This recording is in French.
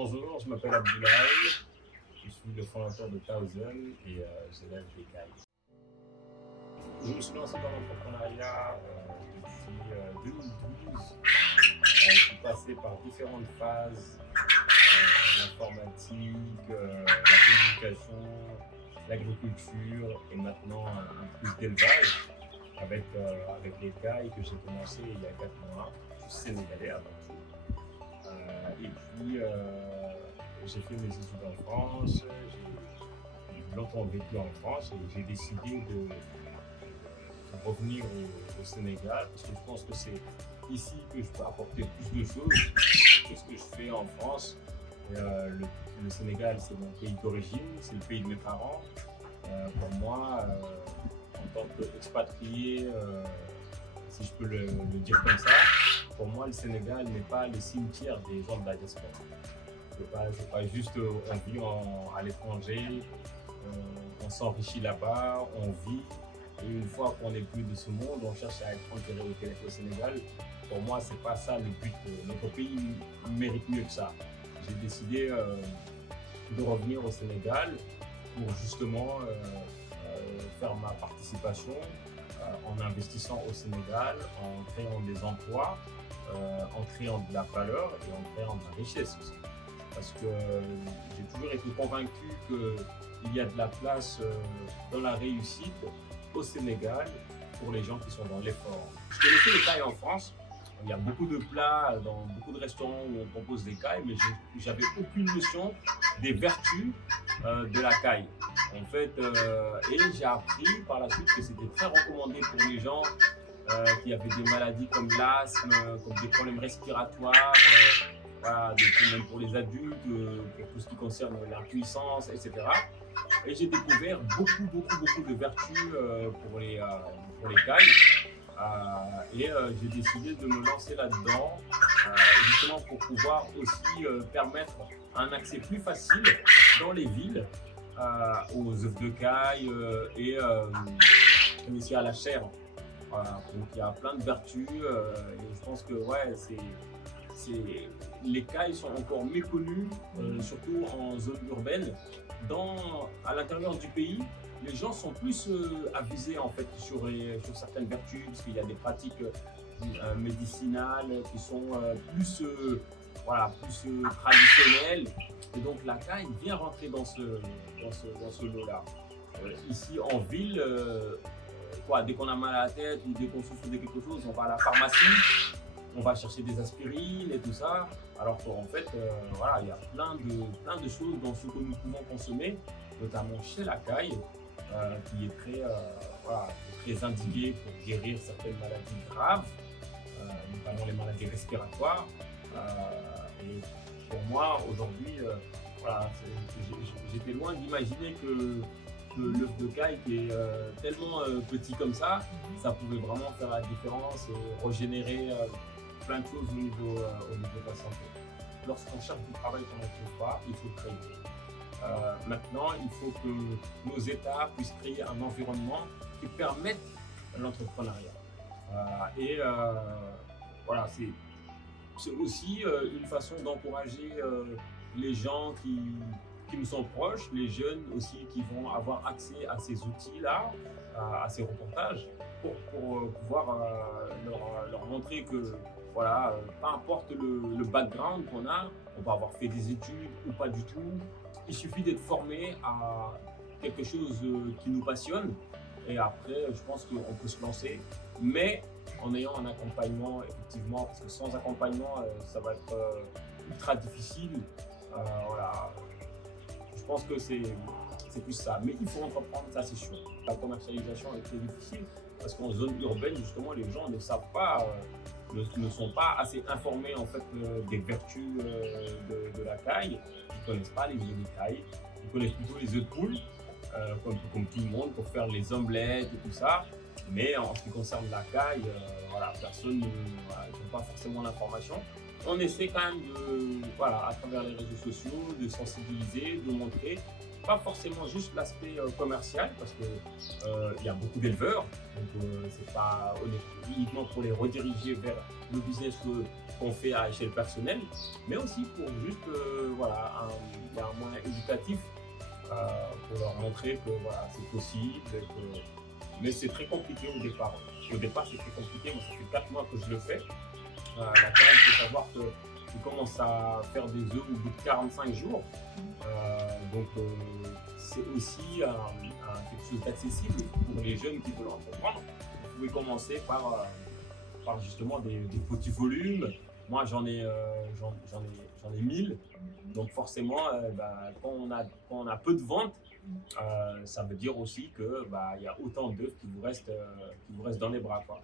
Bonjour, je m'appelle Abdoulaye, je suis le fondateur de Thousand et j'élève des cailles. Je me suis lancé dans l'entrepreneuriat depuis 2012. Je suis passé par différentes phases, l'informatique, la communication, l'agriculture et maintenant un peu plus d'élevage avec les cailles que j'ai commencé il y a 4 mois. Je suis sénégalais avant tout. Et puis, j'ai fait mes études en France, j'ai longtemps vécu en France et j'ai décidé de revenir au Sénégal parce que je pense que c'est ici que je peux apporter plus de choses que ce que je fais en France. Le Sénégal, c'est mon pays d'origine, c'est le pays de mes parents. Pour moi, en tant qu'expatrié, si je peux le dire comme ça, pour moi, le Sénégal n'est pas le cimetière des gens de la diaspora. C'est pas juste on vit à l'étranger, on s'enrichit là-bas, on vit, et une fois qu'on n'est plus de ce monde, on cherche à être enterré au Sénégal. Pour moi, c'est pas ça le but. Notre pays mérite mieux que ça. J'ai décidé de revenir au Sénégal pour justement faire ma participation en investissant au Sénégal, en créant des emplois, en créant de la valeur et en créant de la richesse aussi. Parce que j'ai toujours été convaincu qu'il y a de la place dans la réussite au Sénégal pour les gens qui sont dans l'effort. Je connaissais les cailles en France. Il y a beaucoup de plats dans beaucoup de restaurants où on propose des cailles, mais j'avais aucune notion des vertus de la caille. En fait, et j'ai appris par la suite que c'était très recommandé pour les gens qui avaient des maladies comme l'asthme, comme des problèmes respiratoires, voilà, même pour les adultes, pour tout ce qui concerne l'impuissance, etc. Et j'ai découvert beaucoup de vertus pour les cailles. Et j'ai décidé de me lancer là-dedans, justement pour pouvoir aussi permettre un accès plus facile dans les villes aux œufs de caille et aussi à la chair. Voilà, donc il y a plein de vertus et je pense que ouais, les cailles sont encore méconnues, surtout en zone urbaine. À l'intérieur du pays, les gens sont plus avisés en fait sur certaines vertus, parce qu'il y a des pratiques médicinales qui sont plus traditionnelles. Et donc la caille vient rentrer dans ce lot-là. Ici en ville, dès qu'on a mal à la tête ou dès qu'on souffre de quelque chose, on va à la pharmacie, on va chercher des aspirines et tout ça. Alors qu'en fait, il y a plein de choses dans ce que nous pouvons consommer, notamment chez la caille, qui est très indiquée pour guérir certaines maladies graves, notamment les maladies respiratoires. Et pour moi, aujourd'hui, j'étais loin d'imaginer que l'œuf de caille qui est tellement petit comme ça pouvait vraiment faire la différence et régénérer plein de choses au niveau de la santé. Lorsqu'on cherche du travail qu'on ne trouve pas, il faut créer. Maintenant, il faut que nos États puissent créer un environnement qui permette l'entrepreneuriat. C'est aussi une façon d'encourager les gens qui nous sont proches, les jeunes aussi qui vont avoir accès à ces outils-là, à ces reportages, pour pouvoir leur montrer que peu importe le background qu'on a, on peut avoir fait des études ou pas du tout, il suffit d'être formé à quelque chose qui nous passionne et après je pense qu'on peut se lancer, mais en ayant un accompagnement effectivement, parce que sans accompagnement ça va être ultra difficile. Je pense que c'est plus ça, mais il faut entreprendre, ça c'est sûr. La commercialisation est très difficile parce qu'en zone urbaine justement les gens ne savent pas, ne sont pas assez informés en fait des vertus de la caille. Ils ne connaissent pas les œufs de caille, ils connaissent plutôt les œufs de poule, comme tout le monde, pour faire les omelettes et tout ça. Mais en ce qui concerne la caille, personne n'a pas forcément l'information. On essaie quand même à travers les réseaux sociaux, de sensibiliser, de montrer pas forcément juste l'aspect commercial, parce que il y a beaucoup d'éleveurs, donc c'est pas uniquement pour les rediriger vers le business qu'on fait à échelle personnelle, mais aussi pour juste voilà, il y a un moyen éducatif pour leur montrer que voilà, c'est possible. Mais c'est très compliqué au départ. Au départ, c'est très compliqué. Moi, ça fait 4 mois que je le fais. La taille, il faut savoir que tu commences à faire des œufs au bout de 45 jours. Donc, c'est aussi quelque chose d'accessible pour les jeunes qui veulent entreprendre. Vous pouvez commencer par justement des petits volumes. Moi, j'en ai 1000. Donc, forcément, quand on a peu de ventes, ça veut dire aussi que y a autant d'œufs qui vous restent dans les bras, quoi.